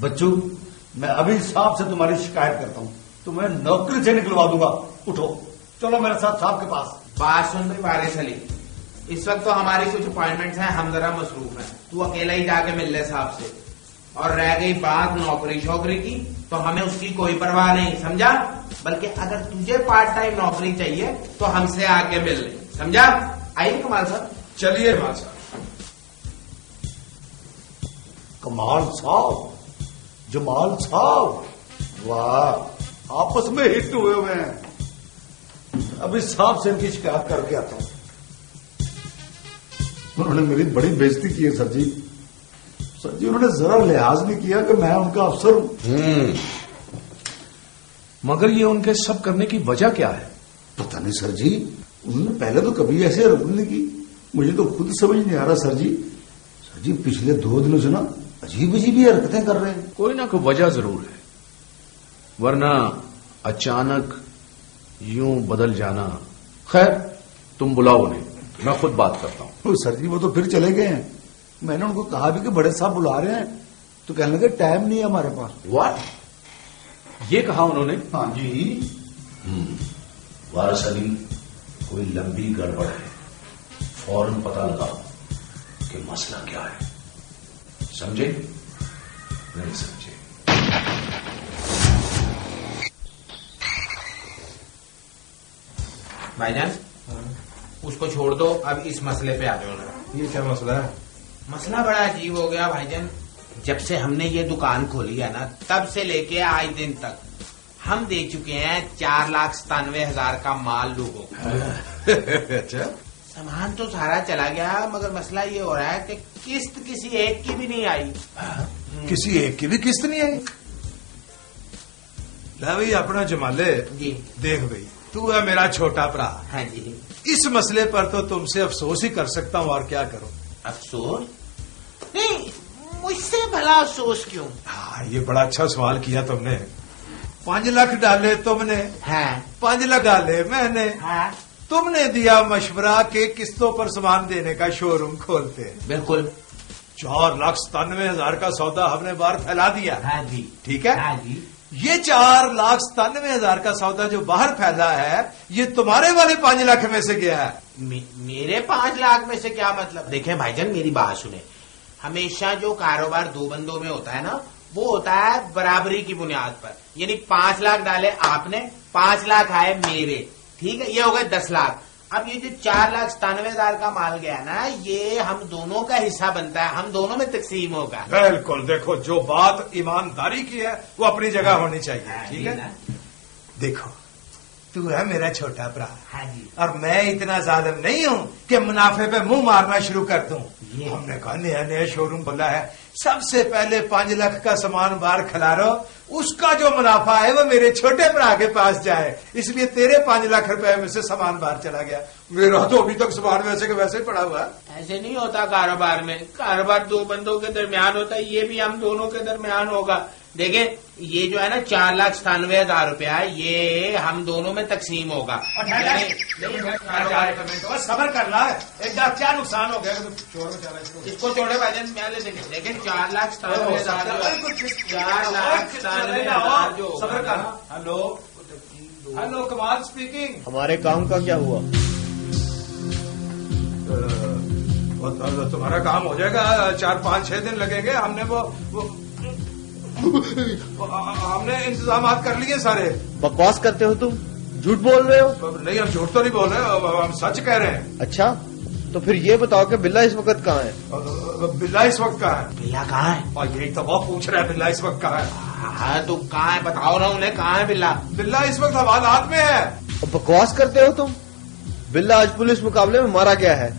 بچو میں ابھی صاحب سے تمہاری شکایت کرتا ہوں، تمہیں نوکری سے نکلوا دوں گا. اٹھو چلو میرے ساتھ صاحب کے پاس. بات سن بھائی وارث علی، اس وقت تو ہماری کچھ اپوائنٹمنٹس ہیں، ہم ذرا مصروف ہیں. تو اکیلا ہی جا کے مل لے صاحب سے. اور رہ گئی بات نوکری شوکری کی تو ہمیں اس کی کوئی پرواہ نہیں، سمجھا؟ بلکہ اگر تجھے پارٹ ٹائم نوکری چاہیے تو ہم سے آ کے مل لیں، سمجھا؟ آئیے کمال صاحب. چلیے کمال صاحب. کمال صاحب، جمال صاحب، واہ آپس میں ہٹ ہوئے ہیں. ابھی صاحب سے ان کی شکایت کر کے آتا ہوں. انہوں نے میری بڑی بےزتی کی ہے سر جی. سر جی انہوں نے ذرا لحاظ نہیں کیا کہ میں ان کا افسر ہوں. مگر یہ ان کے سب کرنے کی وجہ کیا ہے؟ پتہ نہیں سر جی، انہوں نے پہلے تو کبھی ایسے حرکت نہیں کی. مجھے تو خود سمجھ نہیں آ رہا سر جی. سر جی پچھلے 2 دنوں سے نا عجیب عجیب ہی حرکتیں کر رہے ہیں. کوئی نہ کوئی وجہ ضرور ہے، ورنہ اچانک یوں بدل جانا. خیر تم بلاؤ انہیں، میں خود بات کرتا ہوں. سر جی وہ تو پھر چلے گئے ہیں. میں نے ان کو کہا بھی کہ بڑے صاحب بلا رہے ہیں تو کہنے لگے ٹائم نہیں ہے ہمارے پاس. واٹ؟ یہ کہا انہوں نے؟ ہاں جی. وارث علی کوئی لمبی گڑبڑ ہے، فوراً پتہ لگاؤ کہ مسئلہ کیا ہے. سمجھے؟ نہیں سمجھے؟ بھائی جان اس کو چھوڑ دو، اب اس مسئلے پہ آ جاؤ. یہ کیا مسئلہ ہے؟ مسئلہ بڑا عجیب ہو گیا بھائی جان. جب سے ہم نے یہ دکان کھولی ہے نا تب سے لے کے آج دن تک ہم دے چکے ہیں 4,97,000 کا مال لوگوں کو. اچھا. سامان تو سارا چلا گیا مگر مسئلہ یہ ہو رہا ہے کہ قسط کسی ایک کی بھی نہیں آئی. کسی ایک کی بھی قسط نہیں آئی؟ لا بھائی اپنا جمالے جی دیکھ بھائی، تو ہے میرا چھوٹا برا. ہاں جی. اس مسئلے پر تو تم سے افسوس ہی کر سکتا ہوں، اور کیا کروں. افسوس نہیں، مجھ سے بھلا افسوس کیوں؟ ہاں یہ بڑا اچھا سوال کیا تم نے. 5 لاکھ ڈالے تم نے، ہاں 5 لاکھ ڈالے میں نے. ہاں تم نے دیا مشورہ کہ قسطوں پر سامان دینے کا شو روم کھولتے ہیں. بالکل. 4,97,000 کا سودا ہم نے باہر پھیلا دیا. ہاں جی. ٹھیک ہے. ہاں جی. یہ 4,97,000 کا سودا جو باہر پھیلا ہے یہ تمہارے والے 5 لاکھ میں سے گیا ہے. میرے 5 لاکھ میں سے کیا مطلب؟ دیکھیں بھائی جان میری بات سنیں. ہمیشہ جو کاروبار 2 بندوں میں ہوتا ہے نا وہ ہوتا ہے برابری کی بنیاد پر. یعنی 5 لاکھ ڈالے آپ نے، 5 لاکھ آئے میرے، ٹھیک ہے، یہ ہو گئے 10 لاکھ. اب یہ جو 4,97,000 کا مال گیا نا یہ ہم دونوں کا حصہ بنتا ہے، ہم دونوں میں تقسیم ہوگا. بالکل. دیکھو جو بات ایمانداری کی ہے وہ اپنی جگہ ہونی چاہیے. ٹھیک ہے. دیکھو تو ہے میرا چھوٹا برا. ہاں جی. اور میں اتنا ظالم نہیں ہوں کہ منافع پہ منہ مارنا شروع کر دوں. ہم نے کہا نیا شو روم کھلا ہے، سب سے پہلے 5 لاکھ کا سامان باہر کھلارو، اس کا جو منافع ہے وہ میرے چھوٹے برا کے پاس جائے. اس لیے تیرے 5 لاکھ روپے میں سے سامان باہر چلا گیا. میرا تو ابھی تک سامان ویسے کے ویسے ہی پڑا ہوا ہے. ایسے نہیں ہوتا کاروبار میں. کاروبار 2 بندوں کے درمیان ہوتا ہے، یہ بھی ہم دونوں کے درمیان ہوگا. دیکھیں یہ جو ہے نا 4,97,000 روپیہ یہ ہم دونوں میں تقسیم ہوگا. صبر کر رہا ہے، ایک بار کیا نقصان ہو گیا. اس کو چھوڑے بھائی جان پہلے دیکھیں 4,97,000 جو صبر کر. ہلو ہلو کمال اسپیکنگ. ہمارے کام کا کیا ہوا؟ تمہارا کام ہو جائے گا، 4-5-6 دن لگیں گے. ہم نے ہم نے انتظامات کر لیے سارے. بکواس کرتے ہو تم، جھوٹ بول رہے ہو. نہیں ہم جھوٹ تو نہیں بول رہے، ہم سچ کہہ رہے ہیں. اچھا تو پھر یہ بتاؤ کہ بلا اس وقت کہاں ہے؟ بلا اس وقت کہاں ہے؟ بلا کہاں ہے؟ اور یہی تو وہ پوچھ رہا ہے، بلا اس وقت کہاں ہے. ہاں تو کہاں ہے بتاؤ نا انہیں، کہاں ہے بلا؟ بلا اس وقت حوالات میں ہے. بکواس کرتے ہو تم. بلا آج پولیس مقابلے میں مارا گیا ہے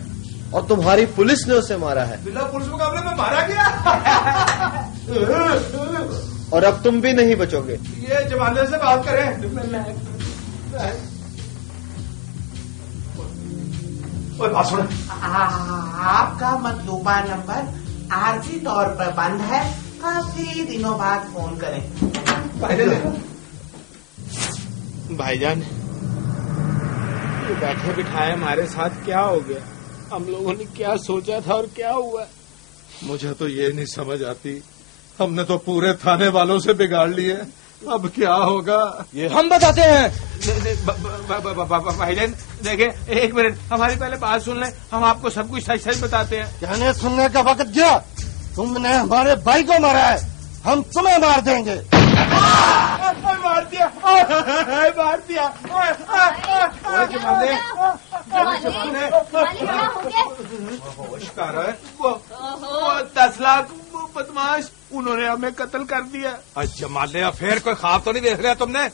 اور تمہاری پولیس نے اسے مارا ہے. بلا پولیس مقابلے میں مارا گیا اور اب تم بھی نہیں بچو گے. یہ جمالے سے بات کریں. بات سنیں. آپ کا مطلوبہ نمبر عارضی طور پر بند ہے، کافی دنوں بعد فون کریں. بھائی جان بیٹھے بٹھائے ہمارے ساتھ کیا ہو گیا؟ ہم لوگوں نے کیا سوچا تھا اور کیا ہوا؟ مجھے تو یہ نہیں سمجھ آتی ہم نے تو پورے تھانے والوں سے بگاڑ لیے، اب کیا ہوگا؟ یہ ہم بتاتے ہیں۔ بھائی جان دیکھیں، ایک منٹ ہماری پہلے بات سن لیں، ہم آپ کو سب کچھ سچ سچ بتاتے ہیں۔ کہنے سننے کا وقت گیا، تم نے ہمارے بھائی کو مارا ہے، ہم تمہیں مار دیں گے۔ مار دیا مار دیا۔ ہوش کر رہا ہے؟ وہ 10 لاکھ بدماش، انہوں نے ہمیں قتل کر دیا۔ جمالے پھر کوئی خواب تو نہیں دیکھ لیا تم نے؟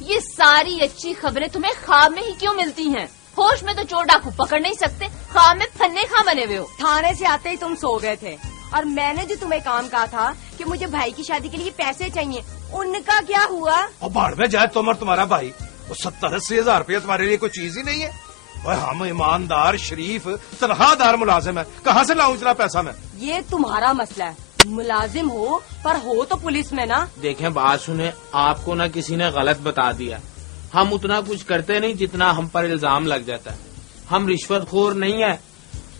یہ ساری اچھی خبریں تمہیں خواب میں ہی کیوں ملتی ہیں؟ ہوش میں تو چور ڈاکو پکڑ نہیں سکتے، خواب میں پھنے کھاں بنے ہوئے ہو۔ تھانے سے آتے ہی تم سو گئے تھے، اور میں نے جو تمہیں کام کہا تھا کہ مجھے بھائی کی شادی کے لیے پیسے چاہیے، ان کا کیا ہوا؟ اور باڑ میں جائے تم اور تمہارا بھائی، وہ 70-80 ہزار روپیہ تمہارے لیے کوئی چیز ہی نہیں ہے؟ اور ہم ایماندار شریف تنخواہ دار ملازم ہیں، کہاں سے لاؤں اتنا پیسہ میں؟ یہ تمہارا مسئلہ ہے، ملازم ہو پر ہو تو پولیس میں نا۔ دیکھیں بات سنیں، آپ کو نہ کسی نے غلط بتا دیا، ہم اتنا کچھ کرتے نہیں جتنا ہم پر الزام لگ جاتا ہے۔ ہم رشوت خور نہیں ہیں۔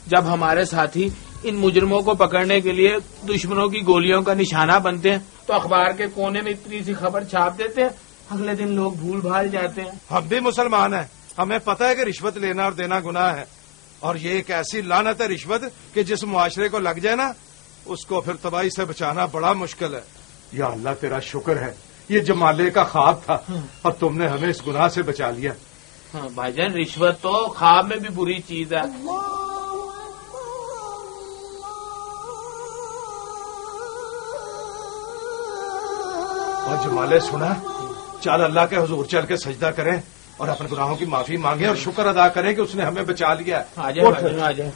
جب ہمارے ساتھی ان مجرموں کو پکڑنے کے لیے دشمنوں کی گولیوں کا نشانہ بنتے ہیں تو اخبار کے کونے میں اتنی سی خبر چھاپ دیتے ہیں، اگلے دن لوگ بھول بھال جاتے ہیں۔ ہم بھی مسلمان ہیں، ہمیں پتہ ہے کہ رشوت لینا اور دینا گناہ ہے، اور یہ ایک ایسی لعنت ہے رشوت کہ جس معاشرے کو لگ جائے نا، اس کو پھر تباہی سے بچانا بڑا مشکل ہے۔ یا اللہ تیرا شکر ہے، یہ جمالے کا خواب تھا اور تم نے ہمیں اس گناہ سے بچا لیا۔ ہاں بھائی جان، رشوت تو خواب میں بھی بری چیز ہے۔ اور جمالے سنا، چل اللہ کے حضور چل کے سجدہ کریں اور اپنے گناہوں کی معافی مانگیں اور شکر ادا کریں کہ اس نے ہمیں بچا لیا۔ آ جائیں بھائی جان، آ جائیں۔